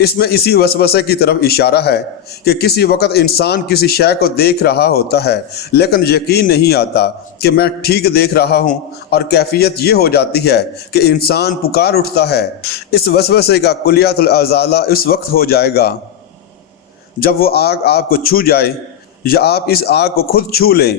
اس میں اسی وسوسے کی طرف اشارہ ہے کہ کسی وقت انسان کسی شے کو دیکھ رہا ہوتا ہے لیکن یقین نہیں آتا کہ میں ٹھیک دیکھ رہا ہوں، اور کیفیت یہ ہو جاتی ہے کہ انسان پکار اٹھتا ہے۔ اس وسوسے کا کلیات الازالہ اس وقت ہو جائے گا جب وہ آگ آپ کو چھو جائے یا آپ اس آگ کو خود چھو لیں۔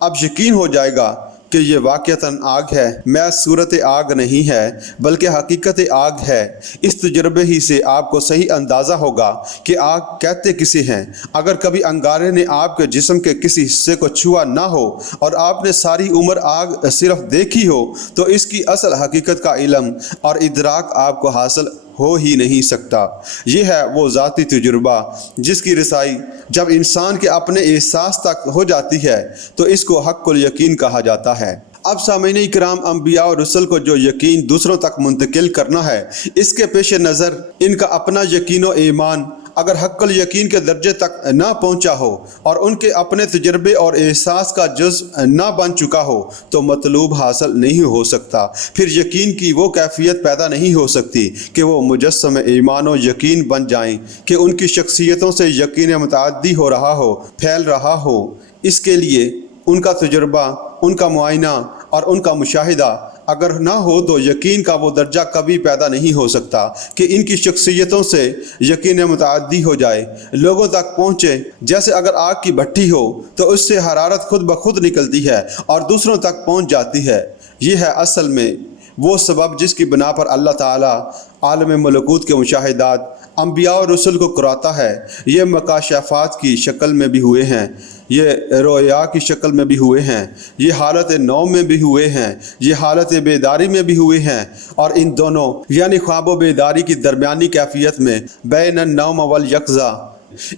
اب یقین ہو جائے گا کہ یہ واقعتاً آگ ہے، میں صورت آگ نہیں ہے بلکہ حقیقت آگ ہے۔ اس تجربے ہی سے آپ کو صحیح اندازہ ہوگا کہ آگ کہتے کسے ہیں۔ اگر کبھی انگارے نے آپ کے جسم کے کسی حصے کو چھوا نہ ہو اور آپ نے ساری عمر آگ صرف دیکھی ہو تو اس کی اصل حقیقت کا علم اور ادراک آپ کو حاصل ہو ہی نہیں سکتا۔ یہ ہے وہ ذاتی تجربہ جس کی رسائی جب انسان کے اپنے احساس تک ہو جاتی ہے تو اس کو حق الیقین کہا جاتا ہے۔ اب سامعین اکرام، انبیاء اور رسل کو جو یقین دوسروں تک منتقل کرنا ہے، اس کے پیش نظر ان کا اپنا یقین و ایمان اگر حق الیقین کے درجے تک نہ پہنچا ہو اور ان کے اپنے تجربے اور احساس کا جز نہ بن چکا ہو تو مطلوب حاصل نہیں ہو سکتا۔ پھر یقین کی وہ کیفیت پیدا نہیں ہو سکتی کہ وہ مجسم ایمان و یقین بن جائیں، کہ ان کی شخصیتوں سے یقین متعدی ہو رہا ہو، پھیل رہا ہو۔ اس کے لیے ان کا تجربہ، ان کا معائنہ اور ان کا مشاہدہ اگر نہ ہو تو یقین کا وہ درجہ کبھی پیدا نہیں ہو سکتا کہ ان کی شخصیتوں سے یقین متعدی ہو جائے، لوگوں تک پہنچے۔ جیسے اگر آگ کی بھٹی ہو تو اس سے حرارت خود بخود نکلتی ہے اور دوسروں تک پہنچ جاتی ہے۔ یہ ہے اصل میں وہ سبب جس کی بنا پر اللہ تعالیٰ عالم ملکوت کے مشاہدات انبیاء اور رسل کو کراتا ہے۔ یہ مکاشفات کی شکل میں بھی ہوئے ہیں، یہ رویا کی شکل میں بھی ہوئے ہیں، یہ حالت نوم میں بھی ہوئے ہیں، یہ حالت بیداری میں بھی ہوئے ہیں، اور ان دونوں یعنی خواب و بیداری کی درمیانی کیفیت میں بین النوم والیقظہ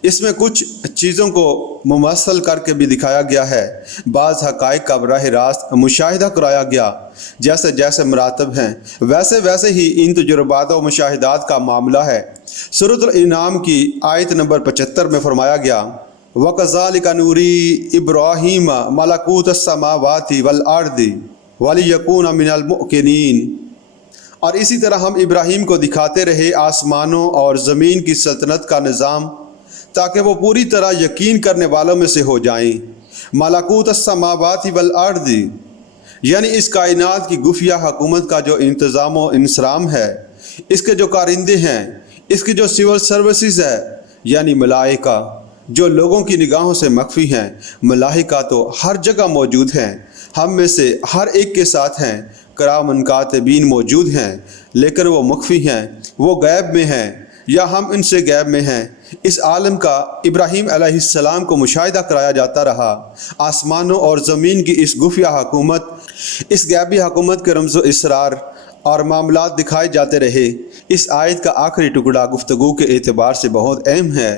اس میں کچھ چیزوں کو ممثل کر کے بھی دکھایا گیا ہے۔ بعض حقائق کا براہ راست مشاہدہ کرایا گیا، جیسے جیسے مراتب ہیں ویسے ویسے ہی ان تجربات و مشاہدات کا معاملہ ہے۔ سورۃ الانعام کی آیت نمبر 75 میں فرمایا گیا، وَكَذَلِكَ نُورِي إِبْرَاهِيمَ مَلَكُوتَ السَّمَاوَاتِ وَالْأَرْضِ وَلِيَكُونَ مِنَ الْمُوقِنِينَ، اور اسی طرح ہم ابراہیم کو دکھاتے رہے آسمانوں اور زمین کی سلطنت کا نظام تاکہ وہ پوری طرح یقین کرنے والوں میں سے ہو جائیں۔ ملکوت السماوات والارض یعنی اس کائنات کی خفیہ حکومت کا جو انتظام و انصرام ہے، اس کے جو کارندے ہیں، اس کی جو سول سروسز ہے یعنی ملائکہ جو لوگوں کی نگاہوں سے مخفی ہیں۔ ملائکہ تو ہر جگہ موجود ہیں، ہم میں سے ہر ایک کے ساتھ ہیں۔ کرام کاتبین موجود ہیں لیکن وہ مخفی ہیں، وہ غیب میں ہیں یا ہم ان سے غیب میں ہیں۔ اس عالم کا ابراہیم علیہ السلام کو مشاہدہ کرایا جاتا رہا۔ آسمانوں اور زمین کی اس خفیہ حکومت، اس غیبی حکومت کے رمز و اسرار اور معاملات دکھائے جاتے رہے۔ اس آیت کا آخری ٹکڑا گفتگو کے اعتبار سے بہت اہم ہے،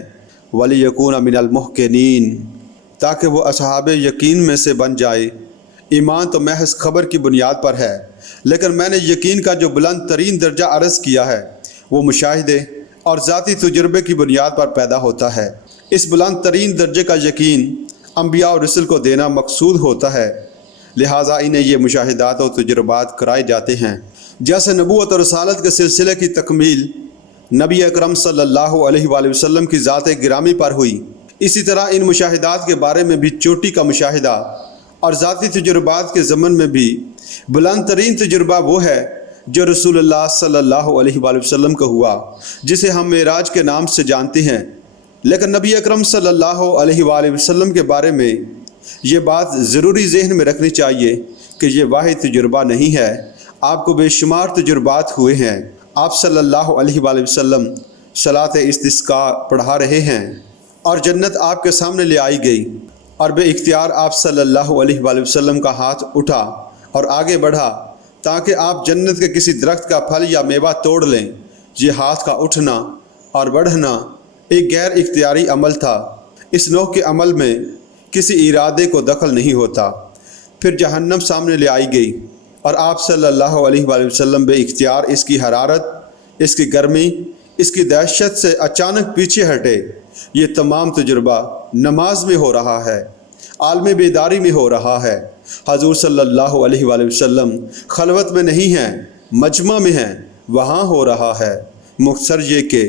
وَلِيَكُونَ مِنَ الْمُوقِنِينَ، تاکہ وہ اصحاب یقین میں سے بن جائے۔ ایمان تو محض خبر کی بنیاد پر ہے، لیکن میں نے یقین کا جو بلند ترین درجہ عرض کیا ہے وہ مشاہدے اور ذاتی تجربے کی بنیاد پر پیدا ہوتا ہے۔ اس بلند ترین درجے کا یقین انبیاء اور رسل کو دینا مقصود ہوتا ہے، لہٰذا انہیں یہ مشاہدات اور تجربات کرائے جاتے ہیں۔ جیسے نبوت اور رسالت کے سلسلے کی تکمیل نبی اکرم صلی اللہ علیہ وآلہ وسلم کی ذات گرامی پر ہوئی، اسی طرح ان مشاہدات کے بارے میں بھی چوٹی کا مشاہدہ اور ذاتی تجربات کے ضمن میں بھی بلند ترین تجربہ وہ ہے جو رسول اللہ صلی اللہ علیہ وآلہ وسلم کو ہوا، جسے ہم معراج کے نام سے جانتے ہیں۔ لیکن نبی اکرم صلی اللہ علیہ وآلہ وسلم کے بارے میں یہ بات ضروری ذہن میں رکھنی چاہیے کہ یہ واحد تجربہ نہیں ہے، آپ کو بے شمار تجربات ہوئے ہیں۔ آپ صلی اللہ علیہ وآلہ وسلم صلاۃ استسقاء پڑھا رہے ہیں اور جنت آپ کے سامنے لے آئی گئی، اور بے اختیار آپ صلی اللہ علیہ وآلہ وسلم کا ہاتھ اٹھا اور آگے بڑھا تاکہ آپ جنت کے کسی درخت کا پھل یا میوہ توڑ لیں۔ یہ ہاتھ کا اٹھنا اور بڑھنا ایک غیر اختیاری عمل تھا۔ اس نوع کے عمل میں کسی ارادے کو دخل نہیں ہوتا۔ پھر جہنم سامنے لے آئی گئی اور آپ صلی اللہ علیہ وآلہ وسلم بے اختیار اس کی حرارت، اس کی گرمی، اس کی دہشت سے اچانک پیچھے ہٹے۔ یہ تمام تجربہ نماز میں ہو رہا ہے، عالم بیداری میں ہو رہا ہے۔ حضور صلی اللہ علیہ وآلہ وسلم خلوت میں نہیں ہیں، مجمع میں ہیں، وہاں ہو رہا ہے۔ مختصر یہ کہ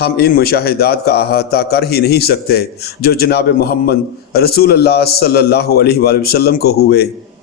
ہم ان مشاہدات کا احاطہ کر ہی نہیں سکتے جو جناب محمد رسول اللہ صلی اللہ علیہ وآلہ وسلم کو ہوئے۔